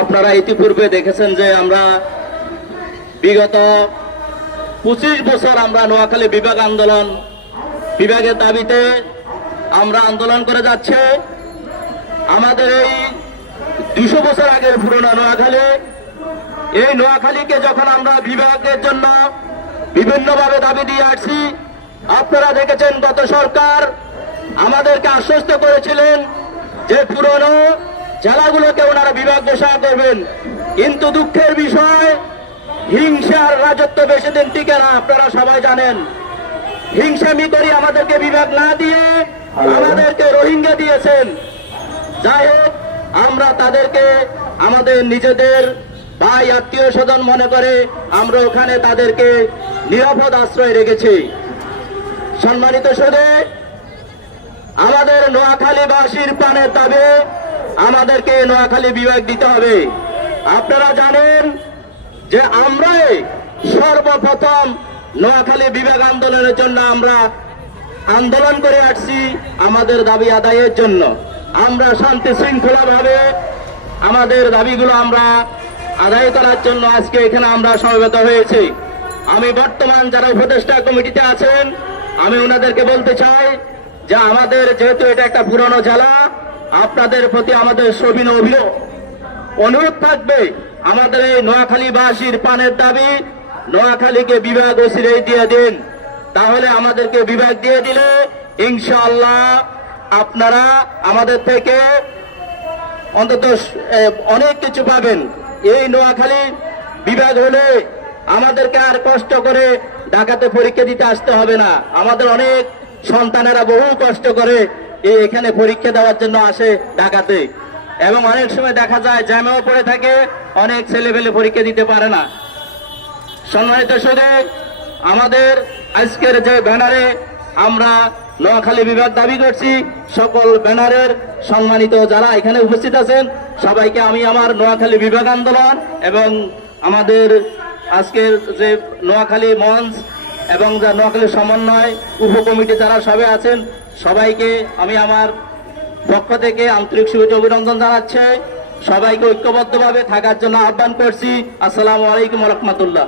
আপনারা ইতিপূর্বে দেখেছেন যে আমরা বিগত 25 বছর আমরা নোয়াখালী বিভাগ আন্দোলন বিভাগের দাবিতে আমরা আন্দোলন করে যাচ্ছে। আমাদের এই 200 বছর আগের পুরনো নোয়াখালী, এই নোয়াখালীকে যখন আমরা বিভাগের জন্য বিভিন্নভাবে দাবি দিয়ে আসছি, আপনারা দেখেছেন গত সরকার আমাদেরকে আশ্বস্ত করেছিলেন যে পুরনো জেলাগুলোকে ওনারা বিভাগ ঘোষণা করবেন, কিন্তু দুঃখের বিষয় হিংসার রাজত্ব বেশি দিন টিকে না। আপনারা সবাই জানেন হিংসামি করে আমাদেরকে বিভাগ না দিয়ে আমাদেরকে রোহিঙ্গা দিয়েছেন। যাই হোক, আমরা তাদেরকে আমাদের নিজেদের ভাই আত্মীয় স্বজন মনে করে আমরা ওখানে তাদেরকে নিরাপদ আশ্রয় রেখেছি। সম্মানিত সুধী, আমাদের নোয়াখালীবাসীর প্রাণের দাবি আমাদেরকে নোয়াখালী বিভাগ দিতে হবে। আপনারা জানেন যে আমরাই সর্বপ্রথম নোয়াখালী বিভাগ আন্দোলনের জন্য আমরা আন্দোলন করে আসছি আমাদের দাবি আদায়ের জন্য। আমরা শান্তি শৃঙ্খলাভাবে আমাদের দাবিগুলো আমরা আদায় করার জন্য আজকে এখানে আমরা সমবেত হয়েছি। আমি বর্তমান যারা উপদেষ্টা কমিটিতে আছেন আমি ওনাদেরকে বলতে চাই যে আমাদের যেহেতু এটা একটা পুরনো জেলা, আপনাদের প্রতি আমাদের সবিনয় অনুরোধ থাকবে, আমাদের এই নোয়াখালীবাসীর প্রাণের দাবি নোয়াখালীকে বিভাগ অচিরেই দিয়ে দিন। তাহলে আমাদেরকে বিভাগ দিয়ে দিলে ইনশাআল্লাহ আপনারা আমাদের থেকে অন্তত অনেক কিছু পাবেন। এই নোয়াখালী বিভাগ হলে আমাদেরকে আর কষ্ট করে ঢাকাতে পরীক্ষা দিতে আসতে হবে না। আমাদের অনেক সন্তানেরা বহু কষ্ট করে এখানে পরীক্ষা দেওয়ার জন্য আসে ঢাকাতে, এবং অনেক সময় দেখা যায় জ্যামেও পড়ে থাকে, অনেক ছেলেপেলে পরীক্ষা দিতে পারে না। সম্মানিত সুধী, আমাদের আজকের যে ব্যানারে আমরা নোয়াখালী বিভাগ দাবি করছি, সকল ব্যানারের সম্মানিত যারা এখানে উপস্থিত আছেন সবাইকে আমি আমার নোয়াখালী বিভাগ আন্দোলন এবং আমাদের আজকের যে নোয়াখালী মঞ্চ এবং নোয়াখালী সমন্বয় উপকমিটি যারা সবাই আছেন সবাইকে আমি আমার পক্ষ থেকে আন্তরিক শুভেচ্ছা অভিনন্দন জানাচ্ছি। সবাইকে ঐক্যবদ্ধভাবে থাকার জন্য আহ্বান করছি। আসসালামু আলাইকুম ওয়া রাহমাতুল্লাহ।